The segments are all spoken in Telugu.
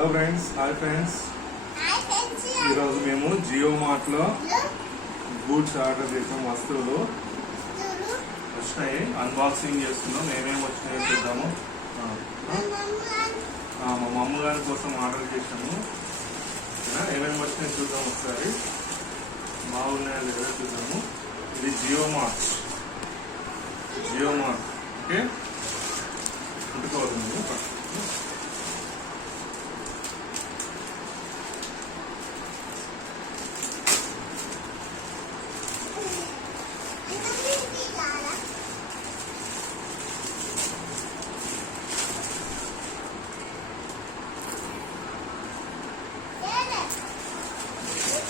Hello friends, hi friends. ఈరోజు మేము జియో మార్ట్ లో బూట్స్ ఆర్డర్ చేసాం. వస్తువులు వచ్చినాయి, అన్బాక్సింగ్ చేస్తున్నాం. ఏమేమి వచ్చినాయో చూద్దాము. మా మమ్మ గారి కోసం ఆర్డర్ చేసాము. ఏమేమి వచ్చినాయో చూద్దాం ఒకసారి. బాగున్నాయో లేదో చూద్దాము. ఇది జియో మార్ట్. ఓకే, ఉంటుకోవద్దు.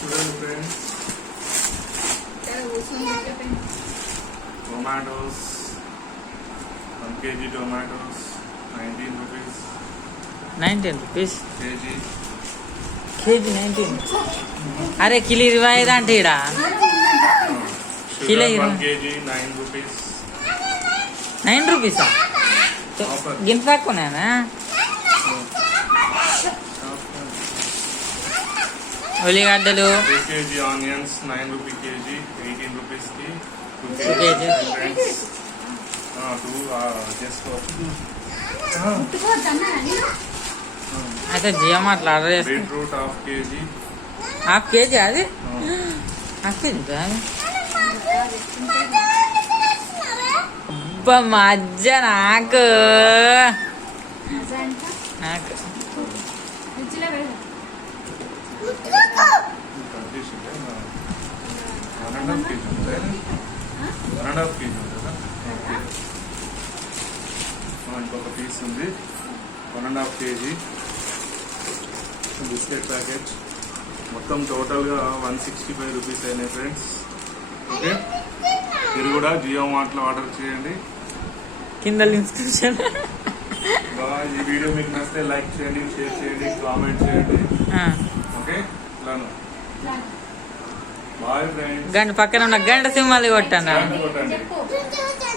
చూడండి friends, tomatoes 1 kg tomatoes 19 rupees. 19 rupees KG. 19. అరే కిలో 25 అంటే ఇడా కిలో 1 kg 9 rupees. 9 రూపీసా? గింత తక్కువనేనా? ఉల్లిగడ్డలు 3 kg onions 9 rupees kg, 18 rupees కి 2 kg. అయితే జియో మార్ట్లో ఆర్డర్ చేస్తాం. బీట్రూట్ హాఫ్ కేజీ అది హాఫ్ కేజీ అబ్బా మజ్జ నాకు నాకు ఇంకొక పీస్ ఉంది. 1.5 kg బిస్కెట్ ప్యాకెట్. మొత్తం టోటల్గా 165 రూపీస్ అయినాయి ఫ్రెండ్స్. ఓకే, మీరు కూడా జియో మార్ట్లో ఆర్డర్ చేయండి. కింద ఇన్స్క్రిప్షన్. ఈ వీడియో మీకు నచ్చితే లైక్ చేయండి, షేర్ చేయండి, కామెంట్ చేయండి. ఓకే, ఇలాను బాయ్ ఫ్రెండ్స్. గంట పక్కన ఉన్న గంట సింహాలు కొట్టండి.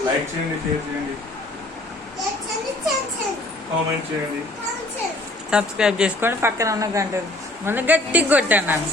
లైక్ చేయండి, షేర్ చేయండి, కామెంట్ చేయండి, సబ్స్క్రైబ్ చేసుకోండి. పక్కన ఉన్న గంట మళ్ళీ గట్టిగా కొట్టండి.